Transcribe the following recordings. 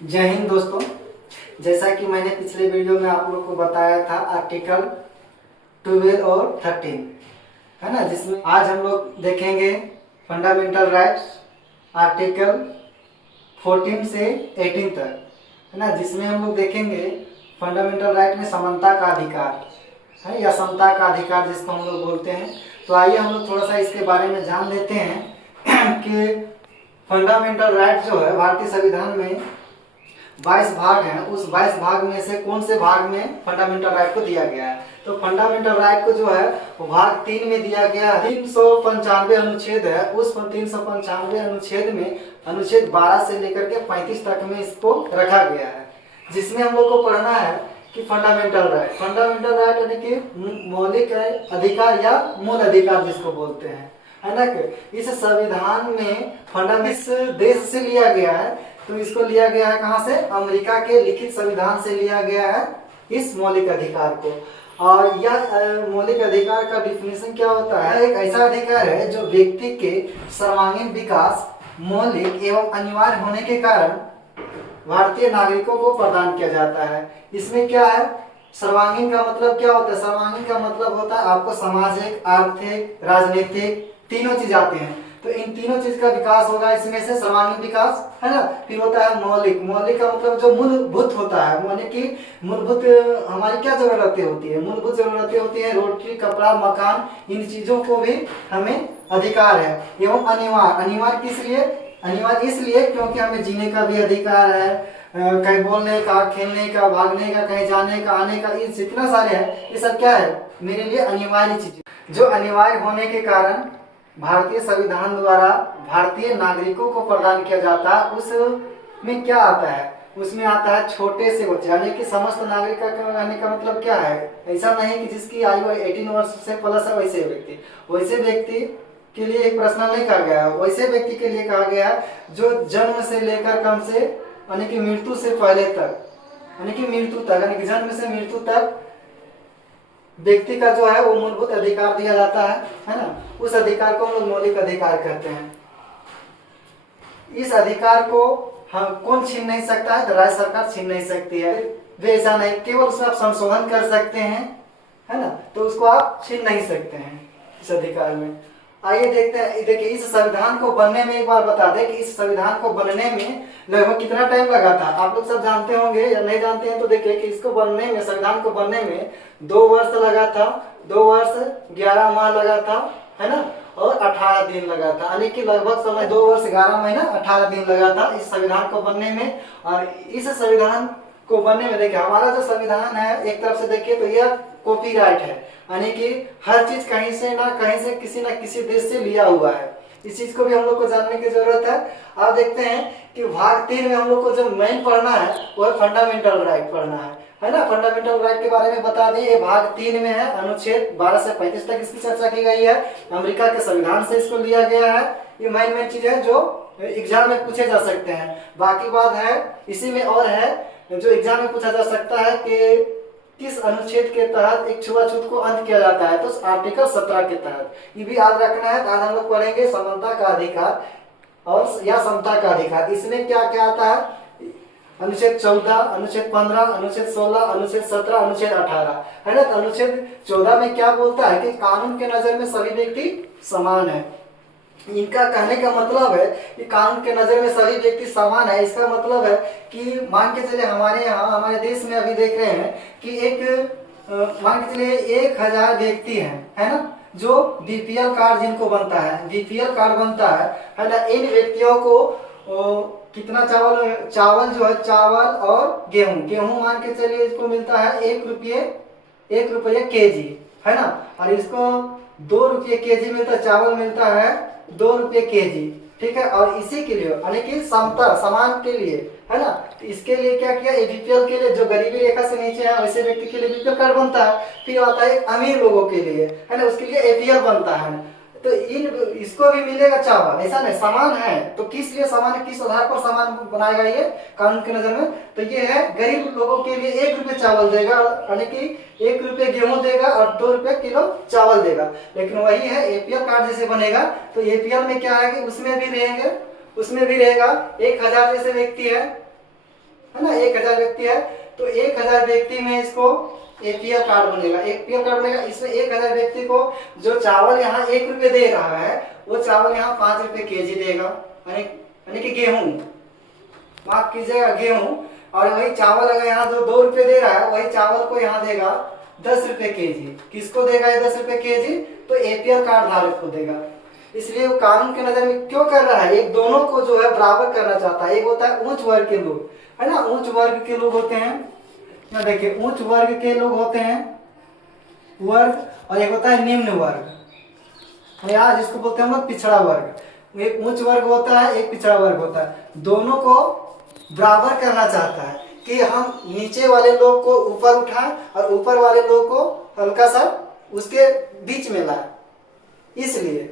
जय हिंद दोस्तों। जैसा कि मैंने पिछले वीडियो में आप लोग को बताया था आर्टिकल 12 और 13 है ना, जिसमें आज हम लोग देखेंगे फंडामेंटल राइट्स आर्टिकल 14 से 18 तक है ना, जिसमें हम लोग देखेंगे फंडामेंटल राइट में समानता का अधिकार है या समता का अधिकार जिसको हम लोग बोलते हैं। तो आइए हम लोग थोड़ा सा इसके बारे में जान लेते हैं कि फंडामेंटल राइट जो है भारतीय संविधान में 22 भाग हैं, उस 22 भाग में से कौन से भाग में फंडामेंटल राइट को दिया गया है। तो फंडामेंटल राइट को जो है वो भाग 3 में दिया गया है। 395 अनुच्छेद है, उस 395 अनुच्छेद में अनुच्छेद 12 से लेकर के 35 तक में इसको रखा गया है, जिसमें हम लोग को पढ़ना है कि फंडामेंटल राइट यानी कि मौलिक अधिकार या मूल अधिकार जिसको बोलते हैं है ना। इस संविधान में फंडामेंटल देश से लिया गया है, तो इसको लिया गया है कहाँ से? अमेरिका के लिखित संविधान से लिया गया है इस मौलिक अधिकार को। और यह मौलिक अधिकार का डिफिनेशन क्या होता है? एक ऐसा अधिकार है जो व्यक्ति के सर्वांगीण विकास मौलिक एवं अनिवार्य होने के कारण भारतीय नागरिकों को प्रदान किया जाता है। इसमें क्या है? सर्वांगीण का मतलब क्या होता है? सर्वांगीण का मतलब होता है आपको सामाजिक, आर्थिक, राजनीतिक तीनों चीज आते हैं, तो इन तीनों चीज का विकास होगा, इसमें से सर्वांगीण विकास है ना। फिर होता है मौलिक का मतलब जो मूलभूत होता है, माने कि मूलभूत हमारी क्या जरूरतें होती है? मूलभूत जरूरतें होती है रोटी, कपड़ा, मकान, इन चीजों को भी हमें अधिकार है। एवं अनिवार्य किस लिए? अनिवार्य इसलिए क्योंकि हमें जीने का भी अधिकार है, कहीं बोलने का, खेलने का, भागने का, कहीं जाने का, आने का, ये जितना सारे है ये सब क्या है? मेरे लिए अनिवार्य चीजें, जो अनिवार्य होने के कारण भारतीय संविधान द्वारा भारतीय नागरिकों को प्रदान किया जाता है। उसमें क्या आता है? उसमें आता है छोटे से बच्चे यानी कि समस्त नागरिक का कहने का मतलब क्या है? ऐसा नहीं कि जिसकी आयु 18 वर्ष से प्लस है वैसे व्यक्ति के लिए एक प्रश्न नहीं कहा गया है, वैसे व्यक्ति के लिए कहा गया है जो जन्म से लेकर कम से यानी कि मृत्यु से पहले तक यानी कि जन्म से मृत्यु तक व्यक्ति का जो है वो मूलभूत अधिकार दिया जाता है ना। उस अधिकार को हम लोग मौलिक अधिकार कहते हैं। इस अधिकार को हम कौन छीन नहीं सकता है? तो राज्य सरकार छीन नहीं सकती है। वे ऐसा नहीं, केवल उसमें आप संशोधन कर सकते हैं है ना, तो उसको आप छीन नहीं सकते हैं इस अधिकार में। आइए देखते हैं। देखिए इस संविधान को बनने में, एक बार बता दें कि इस संविधान को बनने में लगभग कितना टाइम लगा था? आप लोग सब जानते होंगे या नहीं जानते हैं तो देखिए कि इसको बनने में, संविधान को बनने में 2 वर्ष लगा था, 2 वर्ष 11 माह लगा था है ना, और 18 दिन लगा था, यानी कि लगभग समय 2 वर्ष 11 महीना 18 दिन लगा था इस संविधान को बनने में। और इस संविधान को बनने में देखिए हमारा जो संविधान है, एक तरफ से देखिए तो यह कॉपीराइट है, यानी कि हर चीज कहीं से किसी न किसी देश से लिया हुआ है। इस चीज को भी हम लोग को जानने की जरूरत है। अब देखते हैं कि भाग 3 में हम लोग को जो मेन पढ़ना है वो फंडामेंटल राइट पढ़ना है ना। फंडामेंटल राइट के बारे में बता दें, ये भाग 3 में है, अनुच्छेद 12 से 35 तक इसकी चर्चा की गई है। अमेरिका के संविधान से इसको लिया गया है। ये मेन चीज है जो एग्जाम में पूछे जा सकते हैं। बाकी बात है इसी में और है जो एग्जाम में पूछा जा सकता है कि किस अनुच्छेद के तहत एक छुआछूत को अंत किया जाता है? तो आर्टिकल 17 के तहत। ये भी याद रखना है। आज हम लोग पढ़ेंगे समानता का अधिकार और या समता का अधिकार। इसमें क्या क्या आता है? अनुच्छेद 14, अनुच्छेद 15, अनुच्छेद 16, अनुच्छेद 17, अनुच्छेद 18 है ना। तो अनुच्छेद 14 में क्या बोलता है कि कानून के नजर में सभी व्यक्ति समान है। इनका कहने का मतलब है कि कानून के नजर में सभी व्यक्ति समान है। इसका मतलब है कि मान के चले हमारे यहाँ, हमारे देश में अभी देख रहे हैं कि एक मान के चले 1000 व्यक्ति हैं है ना, जो बीपीएल कार्ड जिनको बनता है, बीपीएल कार्ड बनता है ना। इन व्यक्तियों को कितना चावल जो है, चावल और गेहूं मान के चलिए इसको मिलता है 1 रुपये केजी है ना, और इसको 2 रुपये केजी मिलता है, चावल मिलता है 2 रुपये केजी, ठीक है। और इसी के लिए यानी कि समता समान के लिए है ना, इसके लिए क्या किया? बीपीएल के लिए जो गरीबी रेखा से नीचे है वैसे व्यक्ति के लिए बीपीएल कार्ड बनता है। फिर आता है अमीर लोगों के लिए है ना, उसके लिए एपीएल बनता है। तो इसको भी मिलेगा चावल, ऐसा नहीं, समान है। तो किस लिए समान है, किस आधार पर समान बनाएगा ये कानून के नजर में? तो ये है गरीब लोगों के लिए 1 रुपये चावल देगा, यानी कि 1 रुपये गेहूं देगा और 2 रुपये किलो चावल देगा। लेकिन वही है एपीएल कार्ड जैसे बनेगा तो एपीएल में क्या है कि उसमें भी रहेगा 1000 जैसे व्यक्ति है है ना, 1000 व्यक्ति है तो 1000 व्यक्ति में इसको एपीएल कार्ड बनेगा। एपीएल कार्ड बनेगा, इसमें 1000 व्यक्ति को जो चावल यहाँ 1 रुपये दे रहा है वो चावल यहाँ 5 रुपये केजी देगा, यानी कि गेहूं, माफ कीजिएगा गेहूं। और वही चावल अगर यहाँ जो 2 रुपये दे रहा है वही चावल को यहाँ देगा 10 रुपये केजी। किसको देगा ये 10 रुपये केजी? तो एपीएल कार्ड धारक को देगा। इसलिए वो कानून के नजर में क्यों कर रहा है, एक दोनों को जो है बराबर करना चाहता है। एक होता है उच्च वर्ग के लोग, है ना, उच्च वर्ग के लोग होते हैं, यहाँ देखिए उच्च वर्ग के लोग होते हैं वर्ग, और एक होता है निम्न वर्ग, या जिसको बोलते हैं हम लोग पिछड़ा वर्ग। एक उच्च वर्ग होता है, एक पिछड़ा वर्ग होता है। दोनों को बराबर करना चाहता है कि हम नीचे वाले लोग को ऊपर उठाएं और ऊपर वाले लोग को हल्का सा उसके बीच में लाए। इसीलिए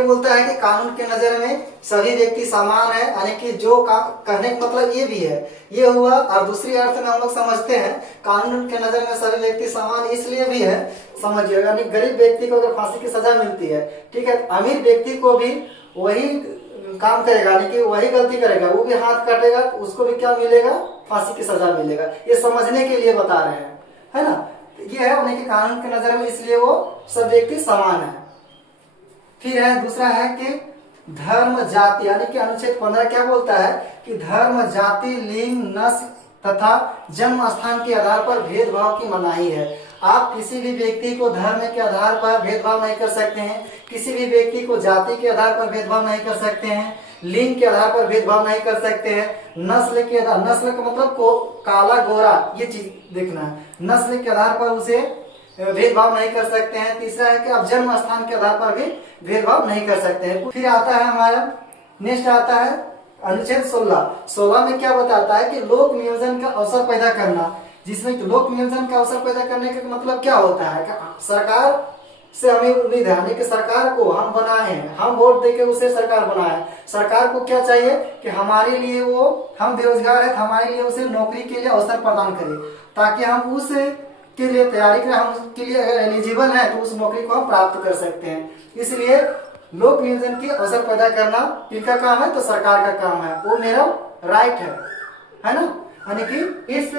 बोलता है कि कानून के नजर में सभी व्यक्ति समान है, यानी कि जो कहने का मतलब ये भी है, ये हुआ। और दूसरी अर्थ में हम लोग समझते हैं कानून के नजर में सभी व्यक्ति समान इसलिए भी है, समझिएगा, यानी गरीब व्यक्ति को अगर फांसी की सजा मिलती है, ठीक है, अमीर व्यक्ति को भी वही काम करेगा, यानी कि वही गलती करेगा, वो भी हाथ काटेगा, उसको भी क्या मिलेगा? फांसी की सजा मिलेगा। ये समझने के लिए बता रहे हैं, है ना। ये है उन्हें कि कानून के नजर में इसलिए वो सब व्यक्ति समान है। फिर है दूसरा है कि धर्म जाति, यानी कि अनुच्छेद 15 क्या बोलता है कि धर्म जाति लिंग नस्ल तथा जन्म स्थान के आधार पर भेदभाव की मनाही है। आप किसी भी व्यक्ति को धर्म के आधार पर भेदभाव नहीं कर सकते हैं, किसी भी व्यक्ति को जाति के आधार पर भेदभाव नहीं कर सकते हैं, लिंग के आधार पर भेदभाव नहीं कर सकते हैं, नस्ल के आधार, नस्ल का मतलब को काला गोरा ये चीज देखना है, नस्ल के आधार पर उसे भेदभाव नहीं कर सकते हैं। तीसरा है कि आप जन्म स्थान के आधार पर भी भेदभाव नहीं कर सकते हैं। फिर आता है हमारा नेक्स्ट आता है अनुच्छेद 16 में क्या बताता है कि लोक नियोजन का अवसर पैदा करना, जिसमें लोक नियोजन का अवसर पैदा करने का मतलब क्या होता है कि सरकार से हमें उम्मीद है, यानी कि सरकार को हम बनाए हैं, हम वोट देके उसे सरकार बनाए। सरकार को क्या चाहिए कि हमारे लिए वो, हम बेरोजगार है, हमारे लिए उसे नौकरी के लिए अवसर प्रदान करे, ताकि हम उस के लिए तैयारी करें, हम उसके लिए अगर एलिजिबल है तो उस नौकरी को हम प्राप्त कर सकते हैं। इसलिए लोक नियोजन के अवसर पैदा करना किसका काम है? तो सरकार का काम है, वो मेरा राइट है ना। यानी कि इस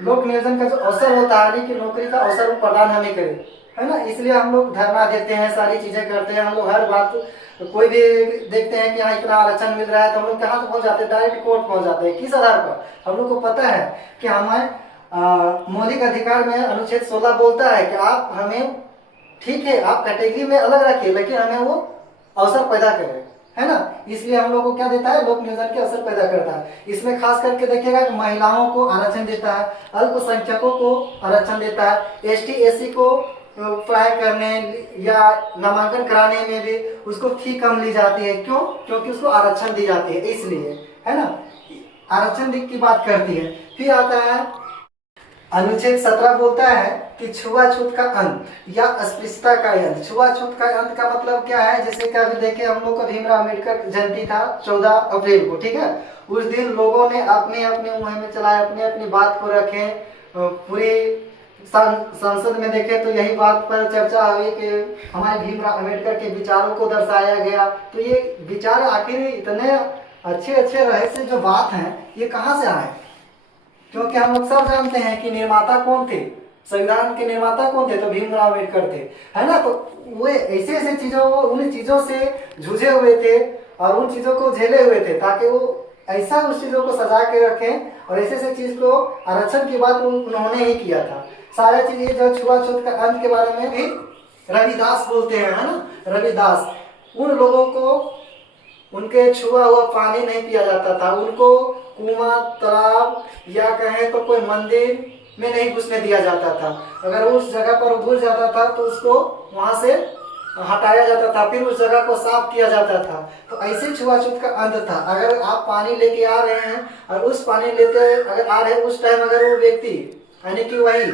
लोक नियोजन का जो अवसर होता है, यानी कि नौकरी का अवसर वो प्रदान हमें करे, है ना। इसलिए हम लोग धरना देते हैं, सारी चीजें करते हैं, हम लोग हर बात कोई भी देखते हैं कि यहाँ इतना आरक्षण मिल रहा है तो हम लोग कहाँ से पहुंच जाते हैं? डायरेक्ट कोर्ट पहुंच जाते हैं। किस आधार पर? हम लोग को पता है कि हमारे मौलिक अधिकार में अनुच्छेद 16 बोलता है कि आप हमें, ठीक है, आप कैटेगरी में अलग रखिए, लेकिन हमें वो अवसर पैदा करें, है ना। इसलिए हम लोग को क्या देता है? लोक नियोजन के अवसर पैदा करता है। इसमें खास करके देखिएगा कि महिलाओं को आरक्षण देता है, अल्पसंख्यकों को आरक्षण देता है, ST SC को पढ़ाई करने या नामांकन कराने में भी उसको फी कम ली जाती है। क्यों? क्योंकि उसको आरक्षण दी जाती है, इसलिए, है ना। आरक्षण की बात करती है। फिर आता है अनुच्छेद 17 बोलता है कि छुआछूत का अंत या अस्पृश्यता का अंत। छुआछूत का अंत का मतलब क्या है? जैसे कि अभी देखिए हम लोग का भीमराव अम्बेडकर जयंती था 14 अप्रैल को, ठीक है। उस दिन लोगों ने अपने अपने मुहिम चलाए, अपनी अपनी बात को रखे, पूरी संसद में देखे तो यही बात पर चर्चा हुई कि हमारे भीमराव अम्बेडकर के विचारों को दर्शाया गया। तो ये विचार आखिर इतने अच्छे अच्छे रहस्य जो बात है ये कहाँ से आए? क्योंकि हम लोग सब जानते हैं कि निर्माता कौन थे, संविधान के निर्माता कौन थे? तो भीमराव अम्बेडकर थे, है ना। तो वो ऐसे ऐसे चीजों, उन चीजों से जूझे हुए थे और उन चीजों को झेले हुए थे, ताकि वो ऐसा उस चीजों को सजा के रखें। और ऐसे ऐसे चीज को, आरक्षण की बात उन्होंने ही किया था। सारा चीज जो छुआछूत का अंत के बारे में भी रविदास बोलते हैं, है ना। रविदास, उन लोगों को उनके छुआ हुआ पानी नहीं पिया जाता था, उनको कुआं, तालाब या कहें तो कोई मंदिर में नहीं घुसने दिया जाता था। अगर उस जगह पर घुस जाता था तो उसको वहां से हटाया जाता था, फिर उस जगह को साफ किया जाता था। तो ऐसे छुआछूत का अंत था। अगर आप पानी लेके आ रहे हैं और उस पानी लेते अगर आ रहे हैं उस टाइम अगर वो व्यक्ति, यानी कि वही,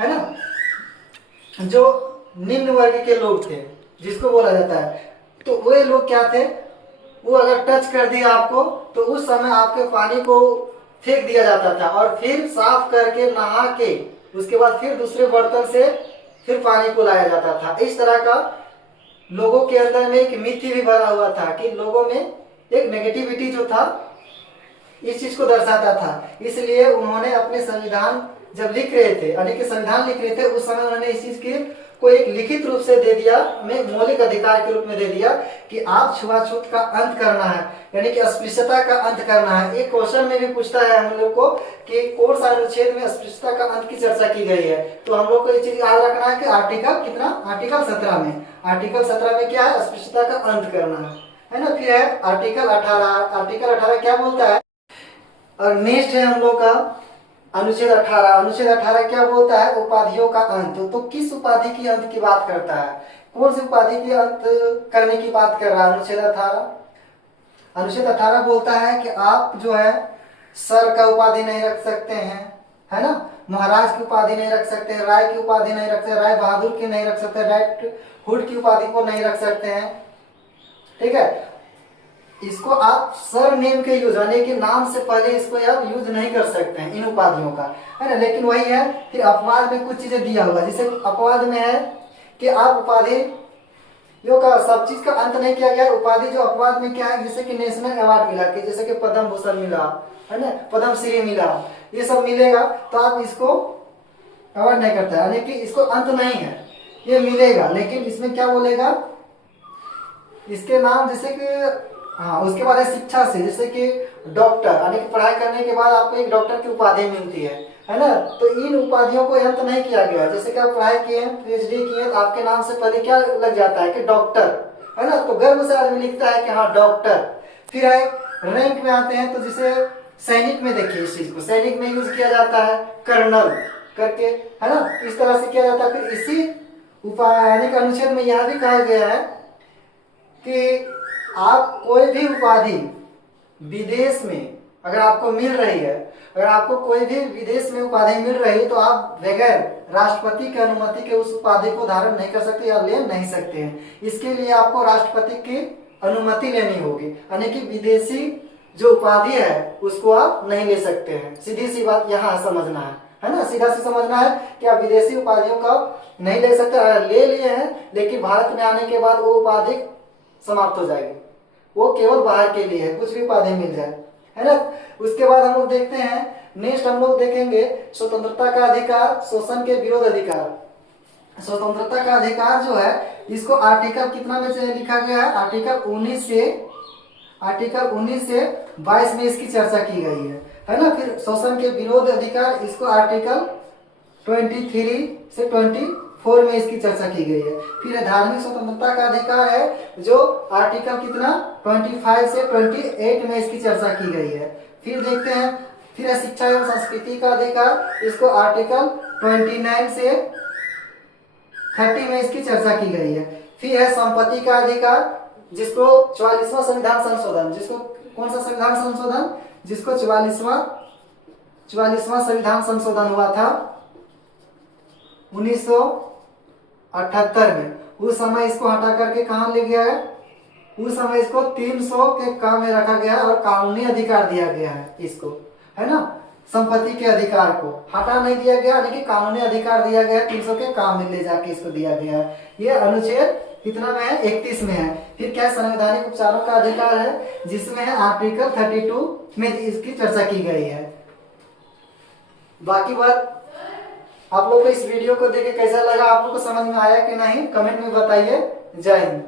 है ना, जो निम्न वर्ग के लोग थे जिसको बोला जाता है, तो वे लोग क्या थे? वो अगर टच कर दिया आपको तो उस समय आपके पानी को फेंक दिया जाता था और फिर साफ करके नहा के उसके बाद फिर दूसरे बर्तन से फिर पानी को लाया जाता था। इस तरह का लोगों के अंदर में एक मिथ्या भी भरा हुआ था कि लोगों में एक नेगेटिविटी जो था इस चीज को दर्शाता था। इसलिए उन्होंने अपने संविधान जब लिख रहे थे, यानी कि संविधान लिख रहे थे, उस समय उन्होंने इस चीज के को एक लिखित रूप से दे दिया, में मौलिक अधिकार के रूप में दे दिया कि आप छुआछूत का अंत करना है, यानी कि अस्पृश्यता का अंत करना है। एक क्वेश्चन में भी पूछता है हम लोग को कि कौन सा अनुच्छेद में अस्पृश्यता का अंत की चर्चा की गई है, तो हम लोग को ये चीज याद रखना है कि आर्टिकल कितना, आर्टिकल 17 में, आर्टिकल 17 में क्या है, अस्पृश्यता का अंत करना है ना। फिर है आर्टिकल 18, आर्टिकल 18 क्या बोलता है। और नेक्स्ट है हम लोग का अनुच्छेद 18। अनुच्छेद 18 क्या बोलता है, उपाधियों का अंत। तो किस उपाधि की अंत की बात करता है, कौन सी उपाधि की अंत करने की बात कर रहा है अनुच्छेद 18। अनुच्छेद 18 बोलता है कि आप जो है सर का उपाधि नहीं रख सकते हैं, है ना, महाराज की उपाधि नहीं रख सकते, राय की उपाधि नहीं रख सकते, राय बहादुर की नहीं रख सकते, राइट हुड की उपाधि को नहीं रख सकते हैं, ठीक है। इसको आप सर नेम के यूज, यानी कि नाम से पहले इसको आप यूज नहीं कर सकते हैं इन उपाधियों का, है ना। लेकिन वही है, फिर अपवाद में कुछ चीजें दिया हुआ, जैसे अपवाद में है कि आप उपाधियों का सब चीज का अंत नहीं किया गया। उपाधि जो अपवाद में क्या है, जैसे कि नेशनल अवार्ड मिला, कि जैसे कि पद्म भूषण मिला, है ना, पद्म श्री मिला, ये सब मिलेगा तो आप इसको अवार्ड नहीं करते, यानी कि इसको अंत नहीं है, ये मिलेगा। लेकिन इसमें क्या बोलेगा, इसके नाम जैसे कि हाँ, उसके बाद है शिक्षा से, जैसे कि डॉक्टर, यानी कि पढ़ाई करने के बाद आपको एक डॉक्टर की उपाधि मिलती है ना। तो इन उपाधियों को अंत नहीं किया गया। जैसे कि आप पढ़ाई किए, PhD किए, तो आपके नाम से पहले क्या लग जाता है कि डॉक्टर, है ना, तो गर्व से आदमी लिखता है कि हाँ डॉक्टर। फिर है रैंक में आते हैं, तो जैसे सैनिक में देखिए, इस चीज को सैनिक में यूज किया जाता है कर्नल करके, है ना, इस तरह से किया जाता है। फिर इसी यानी कि अनुच्छेद में यह भी कहा गया है कि आप कोई भी उपाधि विदेश में अगर आपको मिल रही है, अगर आपको कोई भी विदेश में उपाधि मिल रही है, तो आप बगैर राष्ट्रपति की अनुमति के उस उपाधि को धारण नहीं कर सकते या ले नहीं सकते हैं। इसके लिए आपको राष्ट्रपति की अनुमति लेनी होगी, यानी कि विदेशी जो उपाधि है उसको आप नहीं ले सकते हैं। सीधी सी बात यहाँ समझना है ना, सीधा से समझना है कि आप विदेशी उपाधियों का नहीं ले सकते। अगर ले लिए हैं, लेकिन भारत में आने के बाद वो उपाधि समाप्त हो जाएगी, वो केवल बाहर के लिए है, कुछ भी उपाधि मिल जाए, है ना। उसके बाद हम लोग देखते हैं, नेक्स्ट हम लोग देखेंगे स्वतंत्रता का अधिकार, शोषण के विरोध अधिकार। स्वतंत्रता का अधिकार जो है, इसको आर्टिकल कितना में से लिखा गया है, आर्टिकल 19 से 22 में इसकी चर्चा की गई है ना। फिर शोषण के विरोध अधिकार, इसको आर्टिकल 23 से 24 में इसकी चर्चा की गई है। फिर धार्मिक स्वतंत्रता का अधिकार है, जो आर्टिकल कितना 25 से 28 में इसकी चर्चा की गई है। फिर देखते हैं, फिर है शिक्षा एवं संस्कृति का अधिकार, इसको आर्टिकल 29 से 30 में इसकी चर्चा की गई है। फिर है संपत्ति का अधिकार, जिसको 44वां संविधान संशोधन, जिसको कौन सा संविधान संशोधन, जिसको 44वां संविधान संशोधन हुआ था 1978 में। उस समय इसको हटा करके कहाँ ले गया है, उस समय इसको 300 के काम में रखा गया और कानूनी अधिकार दिया गया है इसको, है ना। संपत्ति के अधिकार को हटा नहीं दिया गया, लेकिन कानूनी अधिकार दिया गया, 300 के काम में ले जाके इसको दिया गया है। ये अनुच्छेद कितना में है, 31 में है। फिर क्या संवैधानिक उपचारों का अधिकार है, जिसमें है आर्टिकल 32 में इसकी चर्चा की गई है। बाकी बात आप लोग को इस वीडियो को देख के कैसा लगा, आप लोग को समझ में आया कि नहीं, कमेंट में बताइए। जय हिंद।